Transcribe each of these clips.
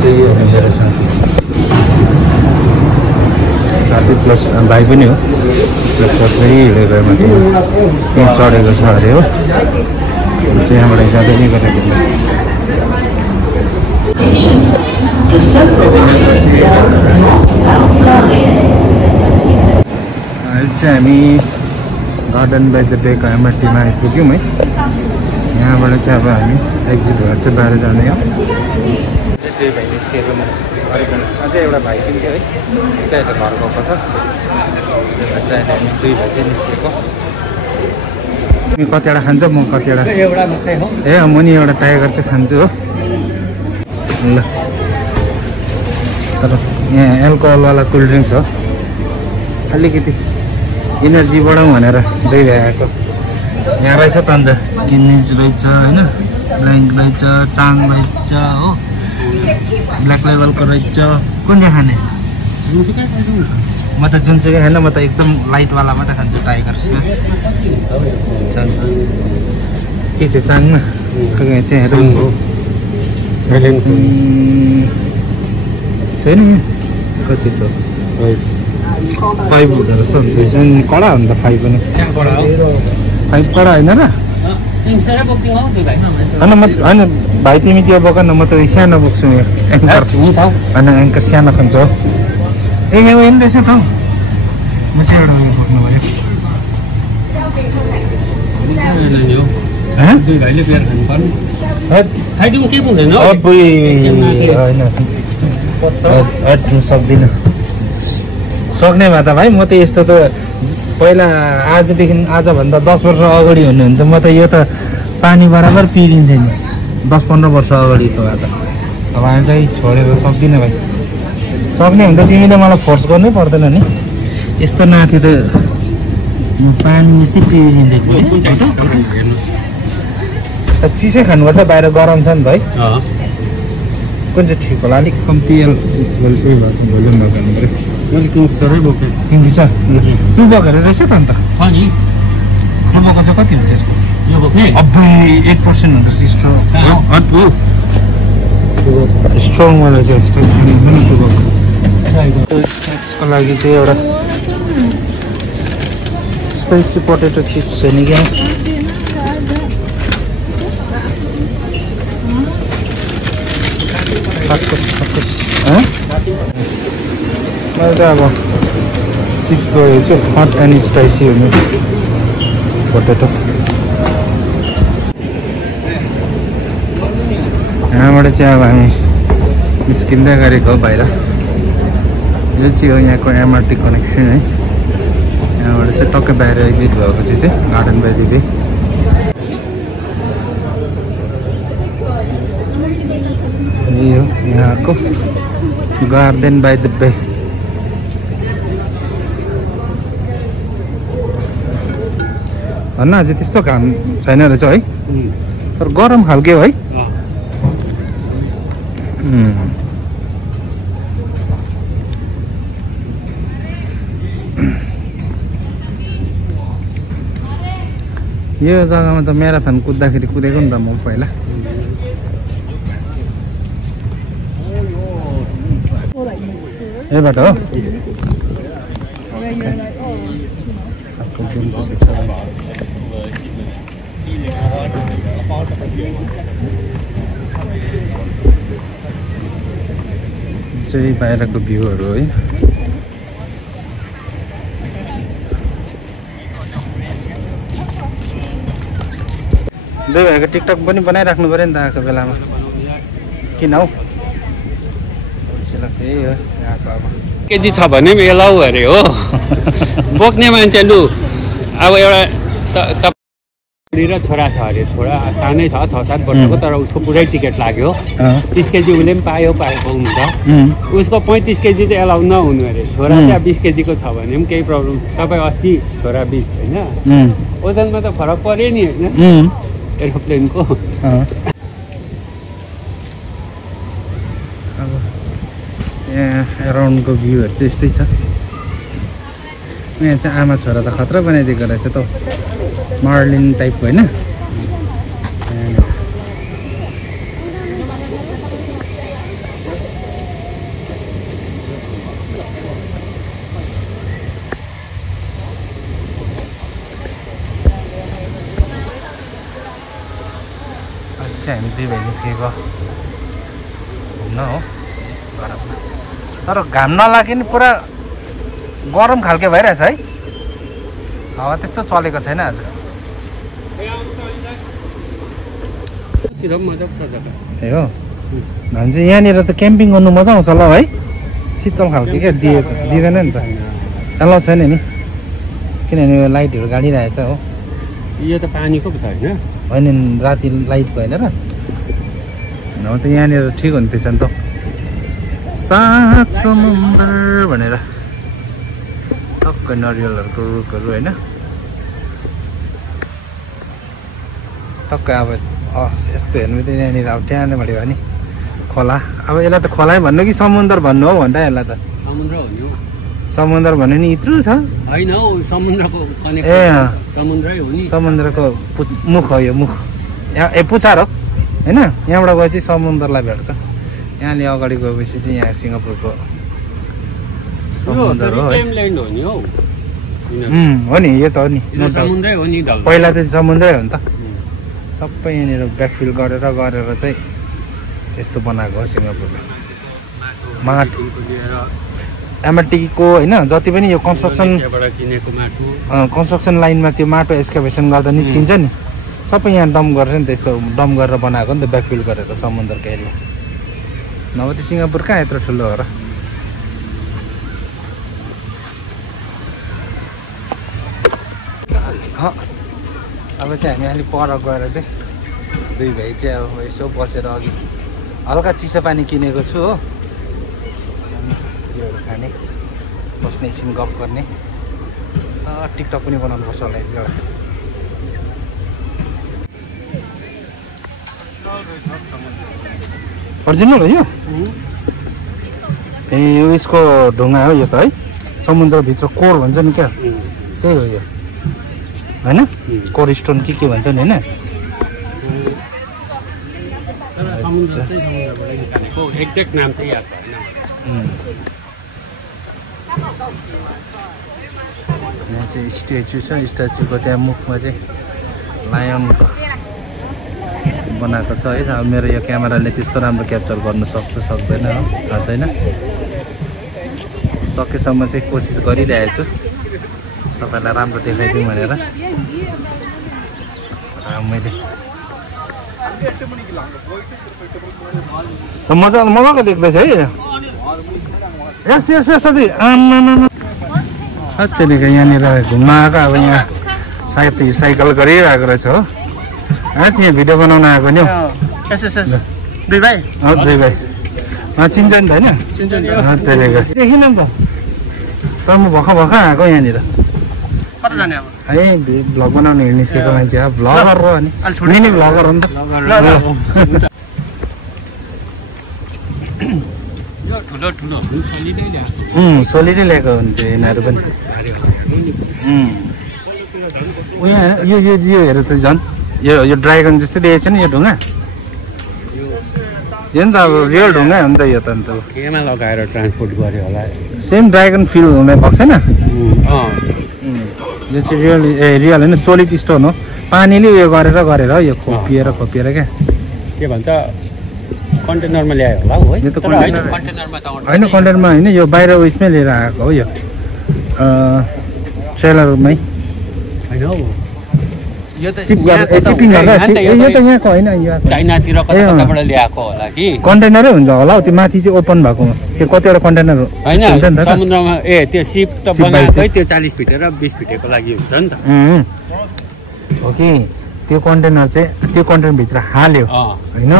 चाहिँ यो हो मेरो साथी प्लस भाइ पनि हो प्लस बस्दै हिँडेको माथि त्यहाँ चढेको छ अरे हो चाहिँ यहाँबाट जाँदै नै गरेको अहिले चाहिँ हामी गार्डन बाई द बेको एमआरटीमा आइपुग्यौँ है यहाँबाट चाहिँ अब हामी एक्जिट भएर चाहिँ बाहिर जाने हो त्यही भाइ निस्केको अझै एउटा भाइ पनि थियो है चाहिँ अहिले घर गएको छ चाहिँ हामी दुई भाइ चाहिँ निस्केको तिमी कतिवटा खान्छ म कतिवटा ए म नि एउटा टाइगर चाहिँ खान्छु हो ल तर यहाँ एल्कोहलवाला कोल्ड ड्रिङ्क्स हो अलिकति इनर्जी बढाउँ भनेर दुई भाइ आएको यहाँ रहेछ त अन्त गिन्निज रहेछ होइन ब्ल्याङ्क रहेछ चाङ रहेछ हो ब्ल्याक लेभलको रहेछ कुन चाहिँ खाने म त जुनसुकै खान्न म त एकदम लाइटवाला मात्रै खान्छु टाइगर चाङ के चाहिँ चाङमा त्यहाँ छैन कति त 5 हुँदो रहेछ नि कडा हो नि त 5 पनि 5 कडा होइन र होइन भाइ तिमी त्यो बोक न म त सानो बोक्छु एङ्कर होइन एङ्कर सानो खान्छ ए यहाँ उयो रहेछ त म चाहिँ एउटा उयो बोक्नु पऱ्यो सक्दिनँ सक्ने भए त भाइ म त यस्तो त पहिला आजदेखि आजभन्दा 10 वर्ष अगाडि हुने हो भने त म त यो त पानी बराबर पिइदिन्थेँ नि 10-15 वर्ष अगाडिको भए त अब हामी चाहिँ छोडेर सक्दिनँ भाइ सक्ने भने त तिमीले मलाई फोर्स गर्नै पर्दैन नि यस्तो नाथे त पानी जस्तै पिइदिन्थेँ चिसै खानुपर्छ बाहिर गरम छ नि भाइ कुन चाहिँ ठिक होला अलिक कम्ती भोल्युम भएको मैले किङफिसरै बोकेँ किङफिसर टु बोकेर रहेछ त अन्त टु बोको चाहिँ कति हुन्छ यसको यो बोक्ने अब्बे 8% हुन्छ स्ट्रङवाला चाहिँ टु बोको स्न्याक्सको लागि चाहिँ एउटा स्पाइसी पोटेटो चिप्स छ नि क्या मैले त अब चिप्स गएको छु हट एन्ड स्पाइसी हुने पोटेटो यहाँबाट चाहिँ अब हामी निस्किँदै गरेको बाहिर यो चाहिँ हो यहाँको एमआरटी कनेक्सन है यहाँबाट चाहिँ टक्कै बाहिर एक्जिट भएपछि चाहिँ गार्डन बाई द बे यही हो यहाँको गार्डन बाई द बे भन्न अझै त्यस्तो घाम छैन रहेछ है तर गरम खालके हो है यो जग्गामा त म्याराथन कुद्दाखेरि कुदेको नि त म पहिला यहीबाट हो चाहिँ बाहिरको भ्यूहरू है दुई भाइको टिकटक पनि बनाइराख्नु पऱ्यो नि त आएको बेलामा किन हौ त्यही हो यहाँको अब केजी छ भने पनि एलाउ अरे हो बोक्ने मान्छे लु अब एउटा र छोरा छ अरे छोरा सानै छ 6-7 वर्षको तर उसको पुरै टिकट लाग्यो 30 केजी उसले पनि पाएको हुन्छ उसको 35 केजी चाहिँ एलाउ नहुनु अरे छोरा चाहिँ 20 केजीको छ भने पनि केही प्रब्लम तपाईँ 80 छोरा 20 होइन ओजनमा त फरक पर्यो नि होइन एरोप्लेनको अब यहाँ एराउन्डको भ्यूहरू चाहिँ यस्तै छ यहाँ चाहिँ आमा छोरा त खतरा बनाइदिएको रहेछ त मार्लिन टाइपको होइन चाहिँ हामी दुई भाइ निस्केको घुम्न हो गरममा। तर घाम नलागे नि पुरा गरम खालके भइरहेछ है। हावा त्यस्तो चलेको छैन आज। ए हो भने चाहिँ यहाँनिर त क्याम्पिङ गर्नु मजा आउँछ होला है। शीतल खालको क्या दिँदैन नि त एलाउ छैन नि किनभने लाइटहरू गाडिरहेछ हो। यो त पानीको पो त होइन नि राति लाइटको होइन र नभए त यहाँनिर ठिक हुन्थेछ नि त। सात समुद्र भनेर टक्कै नरिवलहरूको रुखहरू होइन टक्कै अब यस्तो हेर्नु त यहाँनिर अब त्यहाँ बढ्यो भने खोला। अब यसलाई त खोलै भन्नु कि समुद्र भन्नु हो भन्दा यसलाई त समुद्र हो नि समुद्र भन्नु नि यत्रो छ होइन हौ समुद्रको ए समुद्रै हो नि समुद्रको मुख हो यो मुख यहाँ पुछार हो होइन। यहाँबाट गए चाहिँ समुद्रलाई भेट्छ। यहाँले अगाडि गएपछि चाहिँ यहाँ सिङ्गापुरको समुद्र हो हो नि यो त हो नि समुद्रै हो नि पहिला चाहिँ समुद्रै हो नि त। सबै यहाँनिर ब्याकफिल गरेर चाहिँ यस्तो बनाएको हो सिङ्गापुरले। माटो एमआरटीको होइन जति पनि यो कन्स्ट्रक्सन लाइनमा त्यो माटो एक्सकेभेसन गर्दा निस्किन्छ नि सबै यहाँ डम्प गरेर नि त यस्तो डम्प गरेर बनाएको नि त ब्याकफिल गरेर समुद्रको एरिया। नभए त्यो सिङ्गापुर कहाँ यत्रो ठुलो हो र। अब चाहिँ हामी अलिक पर गएर चाहिँ दुई भाइ चाहिँ अब यसो बसेर अघि हल्का चिसो पानी किनेको छु हो। त्योहरू खाने बस्ने एकछिन गफ गर्ने टिकटक पनि बनाउनु पर्छ होला एउटा। ओरिजिनल हो यो ए यो यसको ढुङ्गा हो यो त है समुद्रभित्र कोर भन्छ नि क्या त्यही हो यो होइन कोर स्टोन के भन्छ नि होइन। एक्ज्याक्ट नाम चाहिँ याद भएन। यहाँ चाहिँ स्ट्याचु छ स्ट्याचुको त्यहाँ मुखमा चाहिँ लायनको बनाएको छ है। अब मेरो यो क्यामेराले त्यस्तो राम्रो क्याप्चर गर्नु सक्छ सक्दैन हो थाहा छैन। सकेसम्म चाहिँ कोसिस गरिरहेको छु तपाईँलाई राम्रो देखाइदिउँ भनेर। मैले मजाको देख्दैछ है यस यस यस साथी त्यहाँदेखि यहाँनिर घुम्न आएको अब यहाँ सायद साइकल गरिरहेको रहेछ हो त्यहाँ भिडियो बनाउन आएको नि हौ। दुई भाइ चिन्छ नि त होइन त्यसले देखिन नि त तर म भर्खर आएको यहाँनिर है भ्लग बनाउने निस्केको मान्छे अब भ्लगर हो अनि मिनी भ्लगर हो नि त। सोलिडै ल्याएको हुन्छ यिनीहरू पनि। यो हेर त झन् यो ड्राइगन जस्तै देखेको छ नि यो ढुङ्गा यो नि त अब रियल ढुङ्गा हो नि त यो त अन्त केमा लगाएर ट्रान्सपोर्ट गर्यो होला सेम ड्राइगन फिल हुने भएको छैन यो चाहिँ रियल होइन सोलिड स्टोन हो पानीले उयो गरेर यो खोपिएर क्या के भन्छ कन्टेनरमा ल्यायो होला हौ है। यो त होइन कन्टेनरमा होइन यो बाहिर उयसमै लिएर आएको हो यो ट्रेलरमै होइन हौ यो त सिपिङ गर्दा यो त यहाँको होइन चाइनातिर कताबाट ल्याएको होला कि कन्टेनरै हुन्छ होला हौ त्यो माथि चाहिँ ओपन भएको त्यो कतिवटा कन्टेनर होइन समुद्रमा त्यो सिप त बनाएकै त्यो 40 फिट र 20 फिटको लागि हुन्छ नि त हो कि त्यो कन्टेनर चाहिँ त्यो कन्टेनरभित्र हाल्यो होइन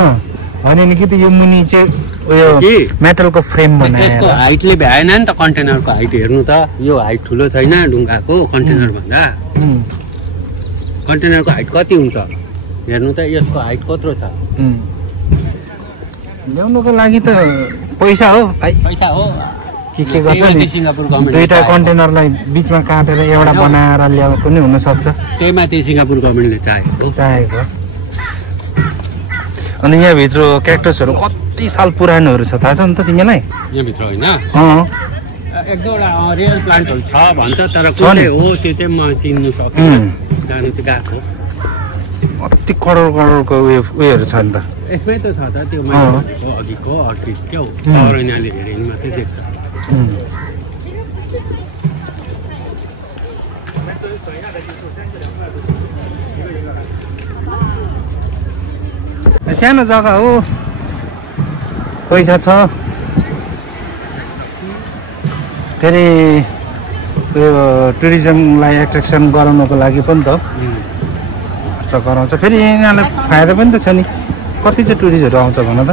अनि कि त यो मुनि चाहिँ उयो मेटलको फ्रेम बनायो त्यसको हाइटले भ्याएन नि त कन्टेनरको हाइट हेर्नु त यो हाइट ठुलो छैन ढुङ्गाको कन्टेनर भन्दा कन्टेनरको हाइट कति हुन्छ हेर्नु त यसको हाइट कत्रो छ ल्याउनुको लागि त पैसा हो पैसा हो के गर्छ नि सिङ्गापुर गभर्नमेन्ट दुईटा कन्टेनरलाई बिचमा काटेर एउटा बनाएर ल्याएको पनि हुनसक्छ त्यही माथि सिङ्गापुर गभर्नमेन्टले चाहेको अनि यहाँभित्र क्याक्टसहरू कति साल पुरानोहरू छ थाहा छ नि त तिमीलाई यहाँभित्र होइन एक दुईवटा रियल प्लान्टहरू छ भन्छ तर कुन चाहिँ हो त्यो चाहिँ म चिन्नु सकिनँ जानु चाहिँ गएको कति करोडको उयोहरू छ नि त। यसमै त छ त त्यो अघिको अर्किड क्या हो यहाँले हेऱ्यो भने मात्रै देख्छ। सानो जग्गा हो, पैसा छ, फेरि उयो टुरिज्मलाई एट्र्याक्सन गराउनको लागि पनि त खर्च गराउँछ। फेरि यिनीहरूलाई फाइदा पनि त छ नि, कति चाहिँ टुरिस्टहरू आउँछ भन त।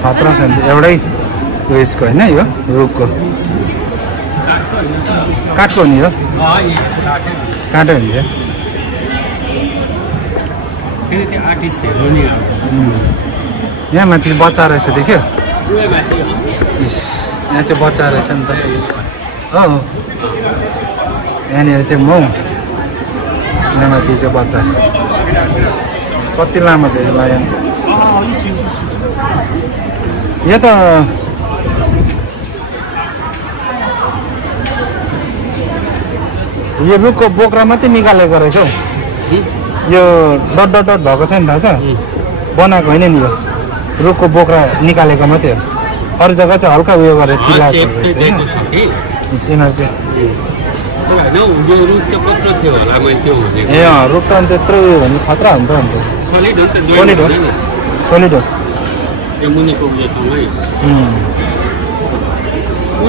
खतरा छ नि एउटै उयसको होइन, यो रुखको काठको नि हो, काठै हुन्छ। यहाँ माथि बच्चा रहेछ देख्यो, यहाँ चाहिँ बच्चा रहेछ नि त हो। यहाँनिर चाहिँ म, यहाँ माथि चाहिँ बच्चा। कति लामो छ यो लायन। यो त यो रुखको बोक्रा मात्रै निकालेको रहेछ हौ, यो डट डट डट भएको छ नि, थाहा छ? बनाएको होइन नि, यो रुखको बोक्रा निकालेको मात्रै हो। अरू जग्गा चाहिँ हल्का उयो गरेर चिलाएको रहेछ होइन। यिनीहरू चाहिँ ए रुख त अन्त त्यत्रो उयो भने खतरा हुन्छ अन्त। सोलिड हो, सोलिड हो।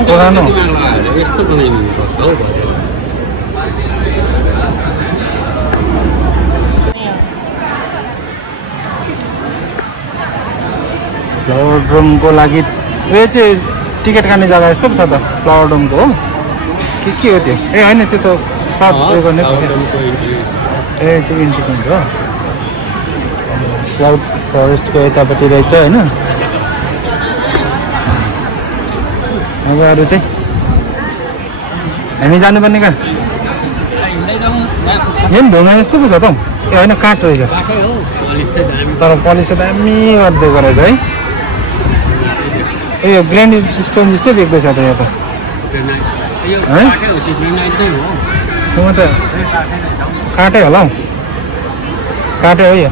पुरानो फ्लावर ड्रमको लागि उयो चाहिँ टिकट काट्ने जग्गा यस्तो पो छ त फ्लावर ड्रमको हो के हो त्यो? ए होइन त्यो त सर्ट उयो गर्ने ए त्यो इन्ट्री पोइन्ट हो। क्लाउड फरेस्टको यतापट्टि रहेछ होइन। अब अरू चाहिँ हामी जानुपर्ने कहाँ? यहाँ पनि ढुङ्गा जस्तो पो छ त हौ। ए होइन काठ रहेछ, तर पलिस चाहिँ दामी गरिदिएको रहेछ है। ए यो ग्रेनाइट स्टोन जस्तो देख्दैछ त यो त है। त काठै होला हौ, काठै हो यो।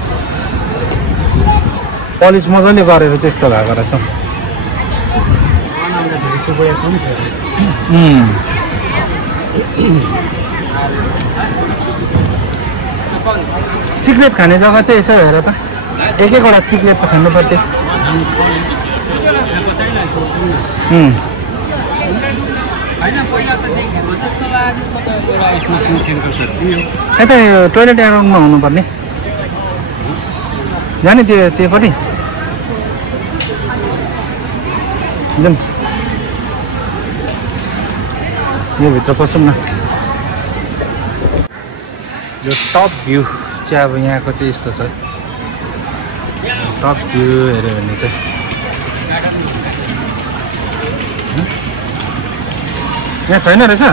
पलिस मजाले गरेर चाहिँ यस्तो भएको रहेछ। चिक्लेट खाने जग्गा चाहिँ यसो हेर त, एक एकवटा चिक्लेट त खानु पर्थ्यो। यता टोइलेट एराउन्डमा हुनुपर्ने जाने त्योपट्टि जाउँ। यो भित्र पसौँ न। यो टप भ्यू चाहिँ अब यहाँको चाहिँ यस्तो छ। टप भ्यू हेऱ्यो भने चाहिँ यहाँ छैन रहेछ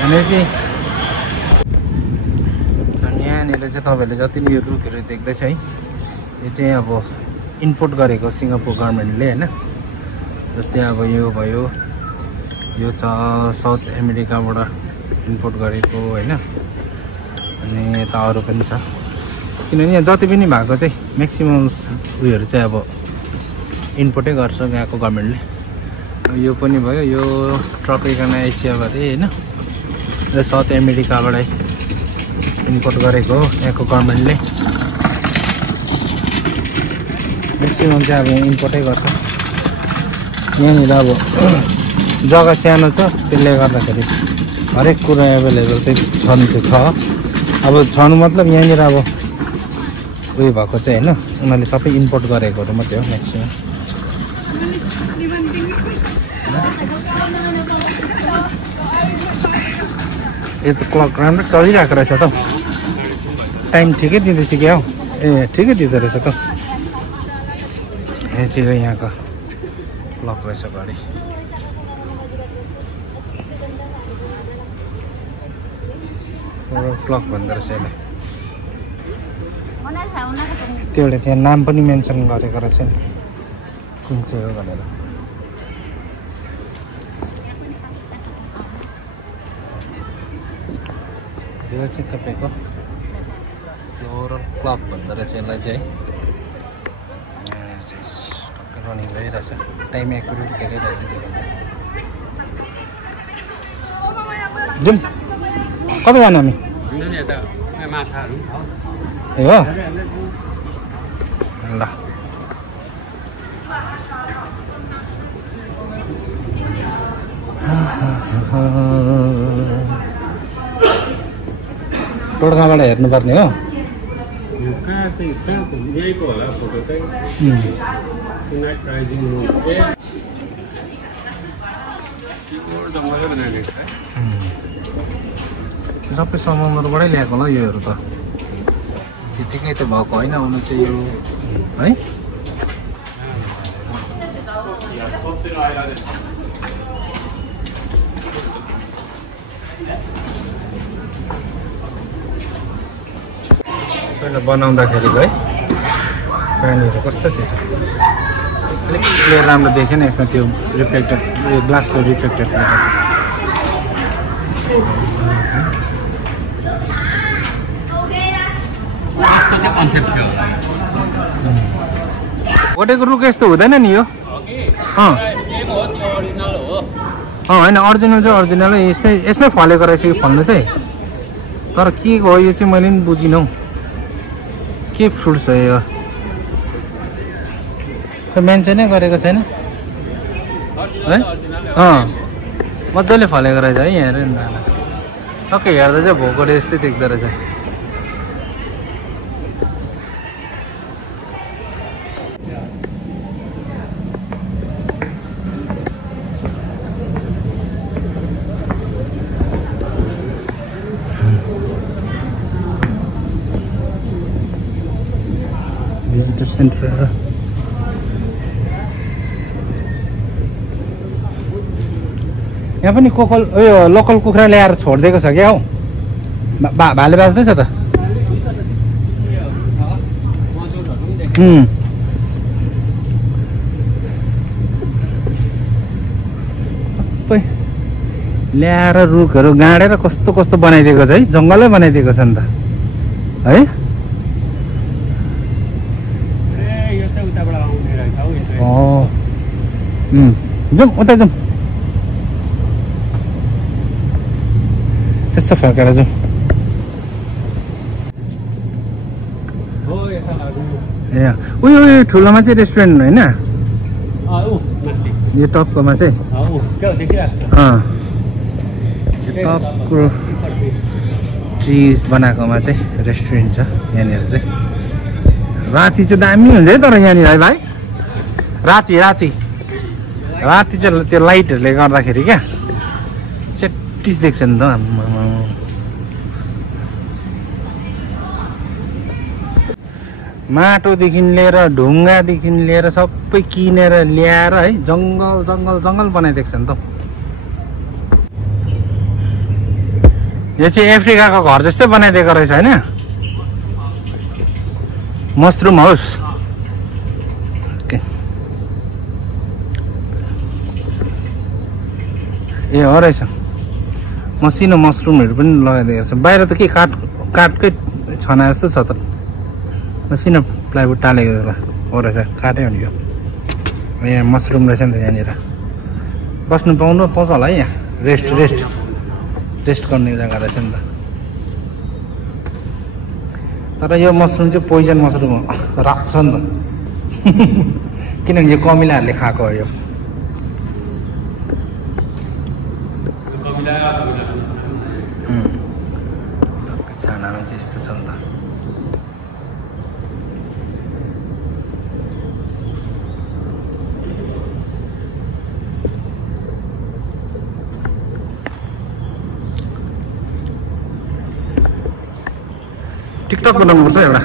भनेपछि। अनि यहाँनिर चाहिँ तपाईँहरूले जति पनि यो रुखहरू देख्दैछ है, यो चाहिँ अब इम्पोर्ट गरेको सिङ्गापुर गभर्मेन्टले होइन। जस्तै अब यो भयो, यो छ साउथ अमेरिकाबाट इम्पोर्ट गरेको होइन। अनि यता अरू पनि छ, किनभने यहाँ जति पनि भएको चाहिँ म्याक्सिमम् उयोहरू चाहिँ अब इम्पोर्टै गर्छ यहाँको गभर्मेन्टले। यो पनि भयो, यो ट्रपिकना एसियाबाट होइन, र साउथ अमेरिकाबाटै इम्पोर्ट गरेको हो यहाँको गभर्मेन्टले। म्याक्सिमम् चाहिँ अब यहाँ इम्पोर्टै गर्छ। यहाँनिर अब जग्गा सानो छ, त्यसले गर्दाखेरि हरेक कुरा एभाइलेबल चाहिँ छनु चाहिँ छ। अब छनु मतलब यहाँनिर अब उयो भएको चाहिँ होइन, उनीहरूले सबै इम्पोर्ट गरेकोहरू मात्रै हो म्याक्सिमम्। यो त क्लक राम्रो चलिरहेको रहेछ त, टाइम ठिकै दिँदैछ क्या हौ। ए ठिकै दिँदो रहेछ त। यो चाहिँ यहाँको क्लक रहेछ घडी। क्लक भन्दो रहेछ यसले। त्यो एउटा त्यहाँ नाम पनि मेन्सन गरेको रहेछ नि, कुन चाहिँ हो भनेर। यो चाहिँ तपाईँको फ्लोरल क्लक भन्दो रहेछ यसलाई चाहिँ रनिङ भइरहेछ टाइम एकुरेट हेरिरहेछ त्यो जाउँ कता जानु हामी ए हो ल टोड्काबाट हेर्नुपर्ने हो सबै समुद्रबाटै ल्याएको होला योहरू त त्यतिकै त भएको होइन आउनु चाहिँ यो है पहिला बनाउँदाखेरिको है पानीहरू कस्तो थिएछ अलिक क्लियर राम्रो देखेन यसमा त्यो रिफ्लेक्टेड ग्लासको रिफ्लेक्टेड ओटेको रुख यस्तो हुँदैन नि यो होइन अरिजिनल चाहिँ अरिजिनल यसमै फलेको रहेछ कि फल्नु चाहिँ तर के हो यो चाहिँ मैले पनि बुझिनँ हौ के फ्रुट्स हो यो मेन्सनै गरेको छैन है मजाले फलेको रहेछ है यहाँ हेर टक्कै हेर्दा चाहिँ भोकोले यस्तै देख्दो रहेछ सेन्टर यहाँ पनि कोकल उयो लोकल कुखुरा ल्याएर छोडिदिएको छ क्या हौ भाले बाँच्दैछ त ल्याएर रुखहरू गाडेर कस्तो कस्तो बनाइदिएको छ है जङ्गलै बनाइदिएको छ नि त है जाउँ उता जाउँ यस्तो फर्केर जाउँ ए उयो उयो ठुलोमा चाहिँ रेस्टुरेन्ट होइन यो टपकोमा चाहिँ टपको चिज बनाएकोमा चाहिँ रेस्टुरेन्ट छ यहाँनिर चाहिँ राति चाहिँ दामी हुन्छ है तर यहाँनिर है भाइ राति चाहिँ त्यो लाइटहरूले गर्दाखेरि क्या चेट्टिस देख्छ नि त माटोदेखि लिएर ढुङ्गादेखि लिएर सबै किनेर ल्याएर है जङ्गल बनाइदिएको छ नि त यो चाहिँ अफ्रिकाको घर जस्तै बनाइदिएको रहेछ होइन मसरुम हाउस ए हो रहेछ मसिनो मसरुमहरू पनि लगाइदिएको छ बाहिर त के काठकै छना जस्तो छ त मसिनो प्लाइवुड टालेको होला हो रहेछ काटै हो नि यो यहाँ मसरुम रहेछ नि त यहाँनिर बस्नु पाउँछ होला है यहाँ रेस्ट गर्ने जग्गा रहेछ नि त तर यो मसरुम चाहिँ पोइजन मसरुम हो राख्छ नि त किनभने यो कमिलाहरूले खाएको हो यो छानामा चाहिँ यस्तो छ नि त टिकटक बनाउनुपर्छ एउटा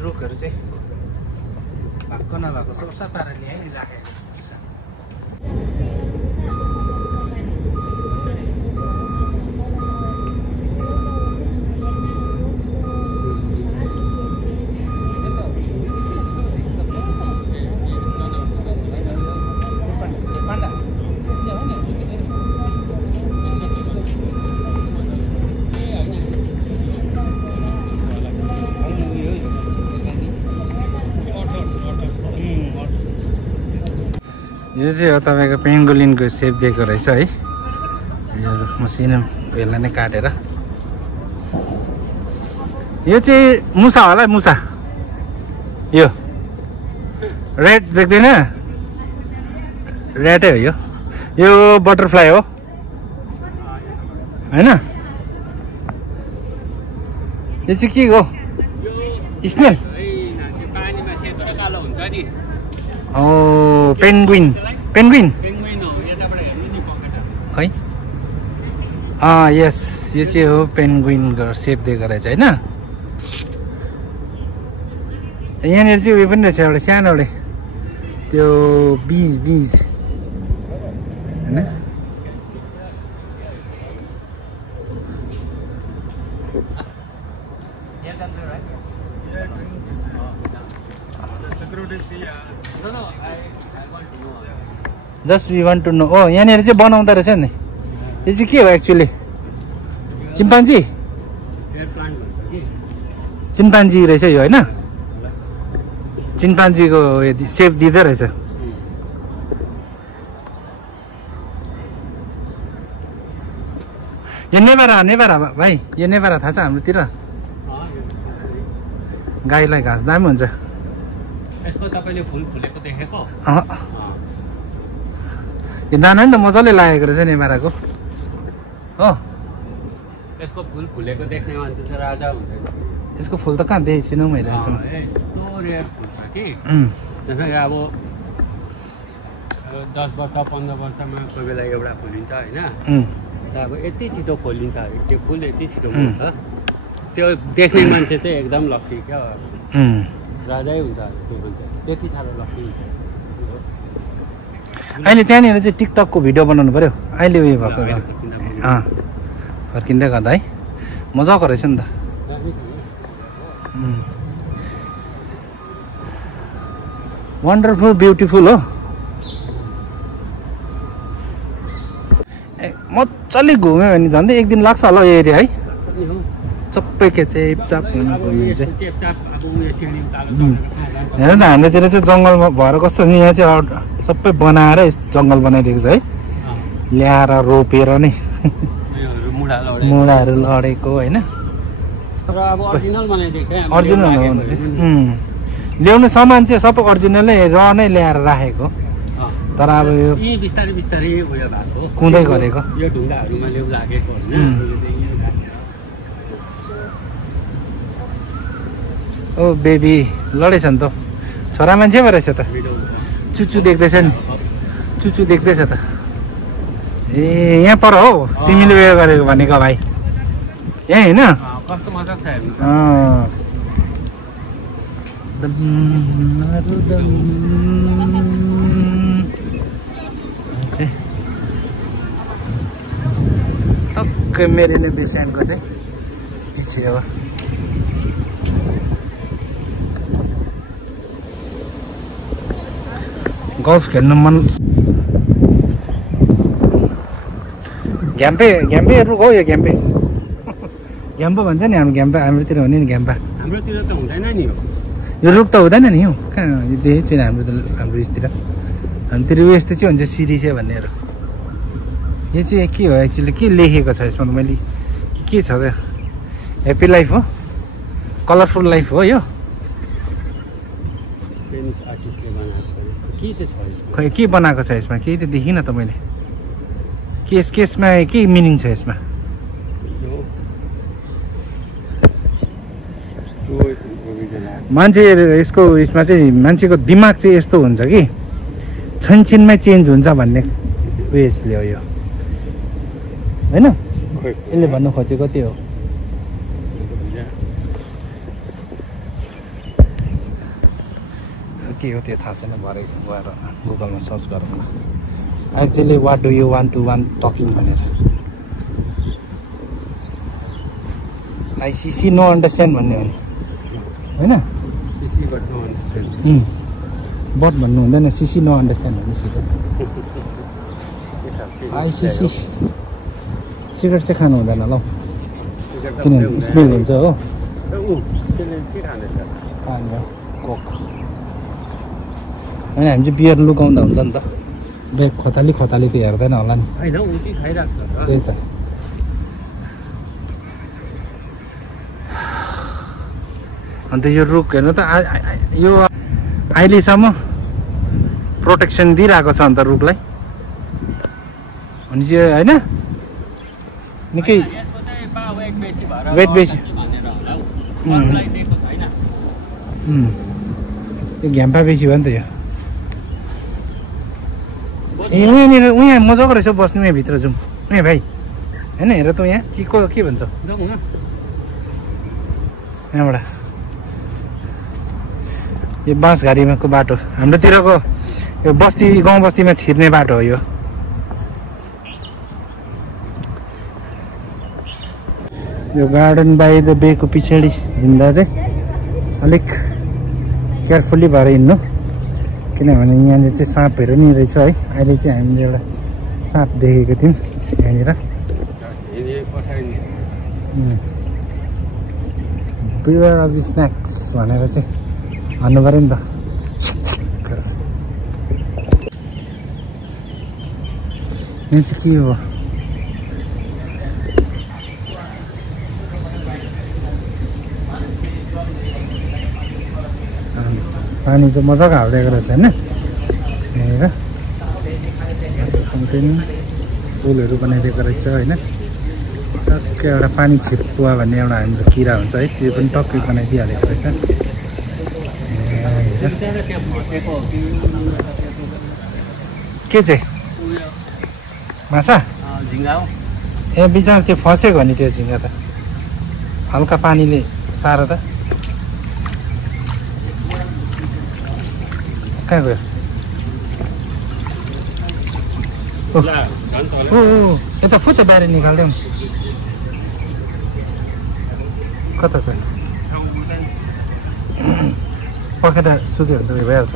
रुखहरू चाहिँ भएको नभएको सबै पाराले है राखेको जस्तो छ यो चाहिँ हो तपाईँको पेन्गोलिनको सेप दिएको रहेछ है। यो मसिनो यसलाई नै काटेर यो चाहिँ मुसा होला मुसा यो रेड देख्दैन रेडै हो यो बटरफ्लाई हो हैन यो चाहिँ के हो स्नेल पानीमा सेतो र कालो हुन्छ नि ओ पेन्गुइन पेन्गुइन पेन्गुइन हो यताबाट हेर्नु नि पकेटा खै यस यो चाहिँ हो पेन्गुइनको सेप दिएको रहेछ होइन यहाँनिर चाहिँ उयो पनि रहेछ एउटा सानो एउटा त्यो बीज होइन just we want to know यहाँनिर चाहिँ बनाउँदो रहेछ नि यो चाहिँ के हो एक्चुअली चिम्पान्जी रहेछ यो होइन चिम्पान्जीको सेप दिँदो रहेछ यो नेभारा भाइ यो नेभारा थाहा छ हाम्रोतिर गाईलाई घाँस दामी हुन्छ यसको तपाईले फुल फुलेको देखेको यो दाना नि त मजाले लागेको रहेछ नेभाराको हो यसको फुल फुलेको देख्ने मान्छे चाहिँ राजा हुन्छ यसको फुल त कहाँ देखेको छुइनँ मैले यस्तो रेयर फुल छ कि त्यसै अब 10 वर्ष 15 वर्षमा कोही बेला एउटा फुलिन्छ होइन अब यति छिटो खोलिन्छ त्यो फुल यति छिटो हुन्छ त्यो देख्ने मान्छे चाहिँ एकदम लक्की क्या राजै हुन्छ त्यो मान्छे त्यति साह्रो लक्की हुन्छ अहिले त्यहाँनिर चाहिँ टिकटकको भिडियो बनाउनु पर्यो अहिले उयो भएको फर्किँदै गर्दा है मजाको रहेछ नि त वन्डरफुल ब्युटिफुल हो मजाले घुम्यो भने झन्डै एक दिन लाग्छ होला यो एरिया है सबै के चेपचाप घुम्यो चाहिँ हेर न हाम्रोतिर चाहिँ जङ्गलमा भएर कस्तो छ यहाँ चाहिँ सबै बनाएर जङ्गल बनाइदिएको छ है ल्याएर रोपेर नै मुढाहरू लडेको होइन अर्जिनल हो ल्याउने सामान चाहिँ सबै अर्जिनलै र नै ल्याएर राखेको तर अब यो बिस्तारै बिस्तारै उयो भएको कुँदै गरेको यो ढुङ्गाहरूमा लेउ लागेको होइन ओ बेबी लडेछ नि त छोरा मान्छे पो रहेछ त चुचु देख्दैछ नि चुचु देख्दैछ त ए यहाँ पर हो तिमीले उयो गरेको भनेको भाइ यहीँ होइन कस्तो मजा छ हेर्नु टक्कै मेरिने बिस्यानको चाहिँ पछि अब गल्फ खेल्नु मन घ्याम्पे रुख हो यो घ्याम्पे भन्छ नि हाम्रो हाम्रोतिर हुने नि घ्याम्पा हाम्रोतिर त हुँदैन नि यो रुख त हुँदैन नि हो कहाँ यो देखेको छैन हाम्रो उयसतिर हाम्रोतिर यस्तो चाहिँ हुन्छ सिरिसे भन्नेहरू यो चाहिँ के हो एक्चुअली के लेखेको छ यसमा मैले के छ त ह्याप्पी लाइफ हो कलरफुल लाइफ हो यो खै के बनाएको छ यसमा केही त देखिनँ त मैले केसमा के मिनिङ छ यसमा मान्छे यसको यसमा चाहिँ मान्छेको दिमाग चाहिँ यस्तो हुन्छ कि छनछिनमै चेन्ज हुन्छ भन्ने उयसले हो यो होइन यसले भन्नु खोजेको त्यो हो के हो त्यो थाहा छैन भरे गएर गुगलमा सर्च गरौँ न actually what do you want to one talking भनेर आइसिसी नो अन्डरस्ट्यान्ड भन्ने हो होइन बट भन्नु हुँदैन सिसी नो अन्डरस्ट्यान्ड भन्नु सिधै आइसिसी सिगरेट चाहिँ खानु हुँदैन ल किनभने स्मेल हुन्छ हो कोक होइन हामी चाहिँ बियर लुकाउँदा हुन्छ नि त ब्याग खतालीको हेर्दैन होला नि होइन उ चाहिँ खाइरहेको छ त त्यही त अन्त यो रुख हेर्नु त यो अहिलेसम्म प्रोटेक्सन दिइरहेको छ अन्त रुखलाई भनेपछि होइन निकै वेट बेसी यो घ्याम्पा बेसी भयो नि त यो ए उहाँ मजाको रहेछ बस्नु यहाँ भित्र जाउँ उहाँ भाइ होइन हेर त यहाँ के भन्छ यहाँबाट यो बाँसघारीको बाटो हाम्रोतिरको यो बस्ती गाउँ बस्तीमा छिर्ने बाटो हो यो गार्डन बाई द बेको पछाडि हिँड्दा चाहिँ अलिक केयरफुल्ली भएर हिँड्नु किनभने यहाँनिर चाहिँ साँपहरू नि रहेछ है अहिले चाहिँ हामीले एउटा साँप देखेको थियौँ यहाँनिर बियर अफ स्न्याक्स भनेर चाहिँ भन्नु पऱ्यो नि त यहाँ चाहिँ के हो पानी चाहिँ मजाको हालिदिएको रहेछ होइन यहाँनिर फाउन्टेन पुलहरू बनाइदिएको रहेछ होइन टक्कै एउटा पानी छिर्पुवा भन्ने एउटा हाम्रो किरा हुन्छ है त्यो पनि टक्कै बनाइदिइहालेको रहेछ के चाहिँ माछा ए बिचमा त्यो फसेको नि त्यो झिङ्गा त हल्का पानीले सार त कहाँ गयो यता फुच्चा बाहिर निकालिदिउँ कता गयो पखेटा सुक्यो भने त उयो भइहाल्छ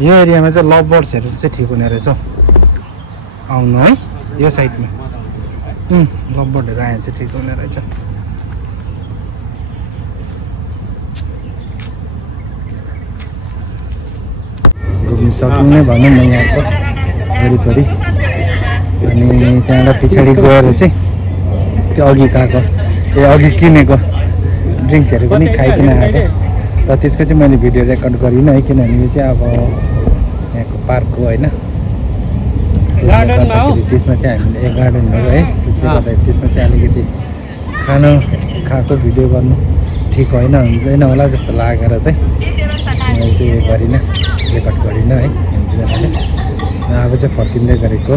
यो एरियामा चाहिँ लभ बर्ड्सहरू चाहिँ ठिक हुने रहेछ आउनु है यो साइडमा लभ बर्डहरू आयो चाहिँ ठिक हुने रहेछ घुम्नु सक्ने भनौँ न यहाँको वरिपरि अनि त्यहाँबाट पछाडि गएर चाहिँ त्यो अघि गएको अघि किनेको ड्रिङ्क्सहरू पनि खाइकन आएको र त्यसको चाहिँ मैले भिडियो रेकर्ड गरिनँ है किनभने यो चाहिँ अब यहाँको पार्क हो होइन त्यसमा चाहिँ हामीले गार्डनहरू है त्यसले गर्दा त्यसमा चाहिँ अलिकति खाएको भिडियो गर्नु ठिक हुँदैन होला जस्तो लागेर चाहिँ मैले चाहिँ यो गरिनँ रेकर्ड गरिनँ है अब चाहिँ फर्किँदै गरेको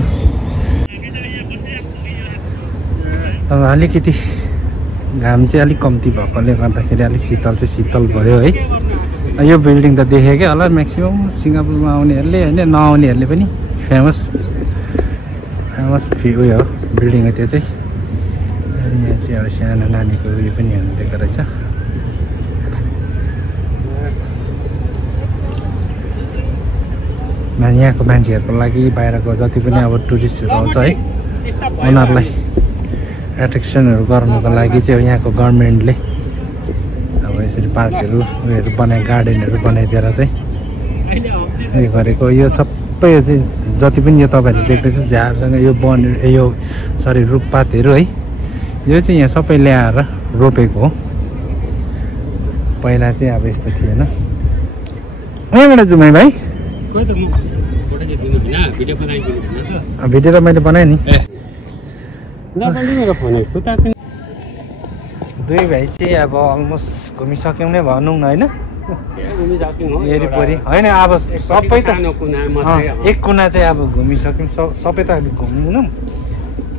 अब अलिकति घाम चाहिँ अलिक कम्ती भएकोले गर्दाखेरि अलिक शीतल भयो है यो बिल्डिङ त देखेकै होला म्याक्सिमम् सिङ्गापुरमा आउनेहरूले होइन नआउनेहरूले पनि फेमस उयो हो बिल्डिङ हो त्यो चाहिँ अनि यहाँ चाहिँ एउटा सानो नानीको उयो पनि हेर्नु रहेछ यहाँको मान्छेहरूको लागि बाहिरको जति पनि अब टुरिस्टहरू आउँछ है उनीहरूलाई एट्र्याक्सनहरू गर्नुको लागि चाहिँ यहाँको गभर्मेन्टले अब यसरी पार्कहरू उयोहरू गार्डनहरू बनाइदिएर चाहिँ उयो गरेको यो सबै चाहिँ जति पनि यो तपाईँहरूले देख्दैछ झारसँग यो रुखपातहरू है यो चाहिँ यहाँ सबै ल्याएर रोपेको हो पहिला चाहिँ अब यस्तो थिएन यहाँबाट जाउँ है भाइ भिडियो त मैले बनाएँ नि दुई भाइ चाहिँ अब अलमोस्ट घुमिसक्यौँ नै भनौँ न होइन वरिपरि होइन अब सबै त एक कुना चाहिँ अब घुमिसक्यौँ सबै त अलिक घुम्दैनौँ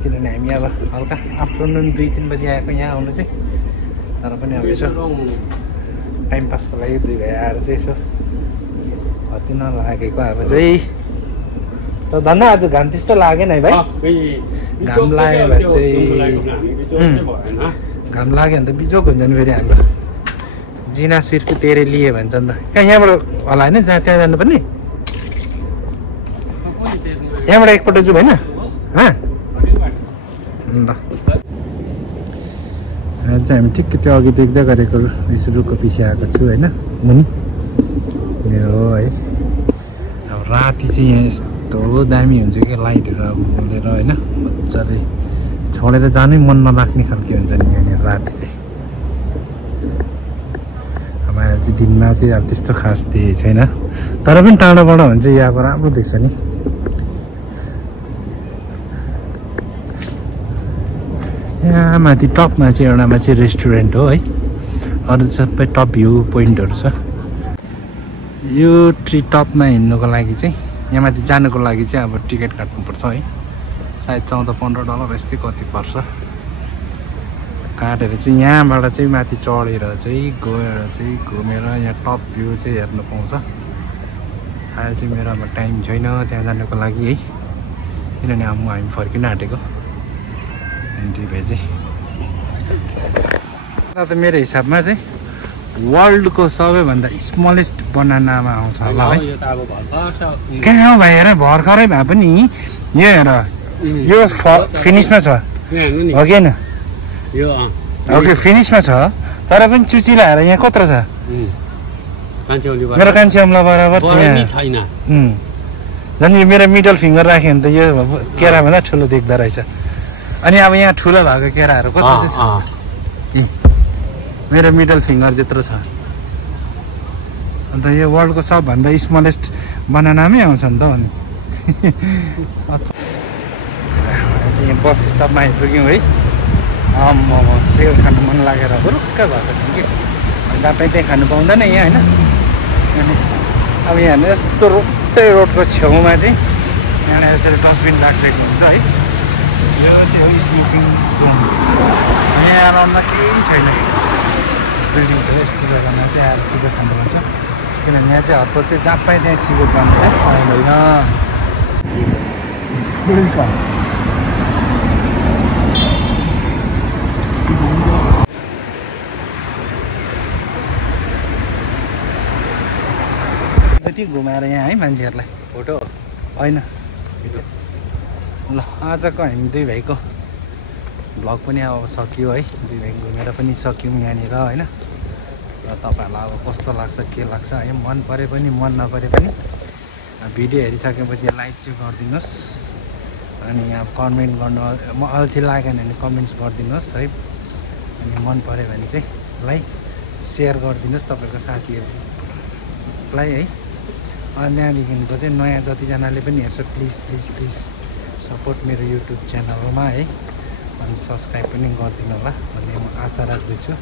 किनभने हामी अब हल्का आफ्टरनुन 2-3 बजी आएको यहाँ आउनु चाहिँ तर पनि अब यसो टाइम पासको लागि दुई भाइ आएर चाहिँ यसो अति नलागेको अब चाहिँ त धन्न आज घाम त्यस्तो लागेन है भाइ घाम लाग्यो भने चाहिँ घाम लाग्यो भने त बिजोक हुन्छ नि फेरि हाम्रो जिना सिर्फी तेरे लिए भन्छ नि त कहाँ यहाँबाट होला होइन त्यहाँ जानुपर्ने यहाँबाट एकपल्ट जाउँ होइन ल चाहिँ हामी ठिक्क त्यो अघि देख्दै गरेको रुखको पछि आएको छु होइन मुनि यो हो है राति चाहिँ यहाँ यस्तो दामी हुन्छ कि लाइटहरू अब बोलेर होइन मजाले छोडेर जानै मन नलाग्ने खालके हुन्छ नि यहाँनिर राति चाहिँ। अब यहाँ चाहिँ दिनमा चाहिँ अब त्यस्तो खास देखेको छैन तर पनि टाढोबाट हुन्छ यहाँको राम्रो देख्छ नि। यहाँ माथि टपमा चाहिँ एउटामा चाहिँ रेस्टुरेन्ट हो है, अरू सबै टप भ्यू पोइन्टहरू छ। यो ट्री टपमा हिँड्नुको लागि चाहिँ यहाँ माथि जानुको लागि चाहिँ अब टिकट काट्नुपर्छ है, सायद $14-15 यस्तै कति पर्छ। काटेर चाहिँ यहाँबाट चाहिँ माथि चढेर चाहिँ गएर चाहिँ घुमेर यहाँ टप भ्यू चाहिँ हेर्नु पाउँछ। अहिले चाहिँ मेरोमा टाइम छैन त्यहाँ जानुको लागि है, किनभने अब हामी फर्किन आँटेको त्यही भए चाहिँ। त मेरो हिसाबमा चाहिँ वर्ल्डको सबैभन्दा स्मलेस्ट बनानामा आउँछ होला है। कहाँ हो भाइ हेर भर्खरै भए पनि यो हेर यो फिनिसमा छ हो कि होइन? ओके फिनिसमा छ तर पनि चुची लाएर यहाँ कत्रो छ? मेरो कान्छी औँला बराबर छैन। झन् यो मेरो मिडल फिङ्गर राख्यो भने त यो केराभन्दा ठुलो देख्दो रहेछ। अनि अब यहाँ ठुलो भएको केराहरू कत्रो चाहिँ छ? मेरो मिडल फिङ्गर त्यत्रो छ। अन्त यो वर्ल्डको सबभन्दा स्मलेस्ट बनानामै आउँछ नि त अनि। यहाँ बस स्टपमा आइपुग्यौँ है। मोमो सेउ खानु मन लागेर हुरुक्क भएको छ कि जहाँ पाइ त्यहाँ खानु पाउँदैन यहाँ होइन। अनि अब यहाँ यस्तो रोडको छेउमा चाहिँ यहाँ यसरी डस्टबिन राखिदिएको हुन्छ है। यो चाहिँ हो स्मोकिङ जोन। यहाँ अराउन्डमा केही छैन बिल्डिङ छ यस्तो जग्गामा चाहिँ आएर सिगरेट खानुपर्छ, किनभने यहाँ चाहिँ हतपत चाहिँ जहाँ पाइ त्यहाँ सिगरेट खानु चाहिँ पाउँदैन। जति घुमाएर यहाँ है मान्छेहरूलाई फोटो होइन। ल आजको हामी दुई भाइको भ्लग पनि अब सकियो है, दुई भाइ घुमेर पनि सक्यौँ यहाँनिर होइन। र तपाईँहरूलाई अब कस्तो लाग्छ के लाग्छ है, मन परे पनि मन नपरे पनि भिडियो हेरिसकेपछि लाइक चाहिँ गरिदिनुहोस्। अनि यहाँ कमेन्ट गर्नु अल्छी लागेन भने कमेन्ट्स गरिदिनुहोस् है। अनि मन पऱ्यो भने चाहिँ लाइक सेयर गरिदिनुहोस् तपाईँको साथीहरूलाई है। अनि त्यहाँदेखिको चाहिँ नयाँ जतिजनाले पनि हेर्छ प्लिज प्लिज प्लिज सपोर्ट मेरो युट्युब च्यानलमा है। अनि सब्सक्राइब पनि गरिदिनु होला भन्ने म आशा राख्दैछु।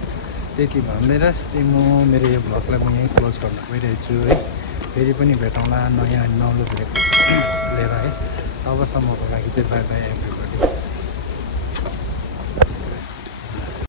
त्यति भन्दै चाहिँ म मेरो यो भ्लगलाई म यहीँ क्लोज गर्न गइरहेको छु है। फेरि पनि भेटौँला नयाँ नौलो लिएर है। तबसम्मको लागि चाहिँ बाई बाई एभ्रीबडी।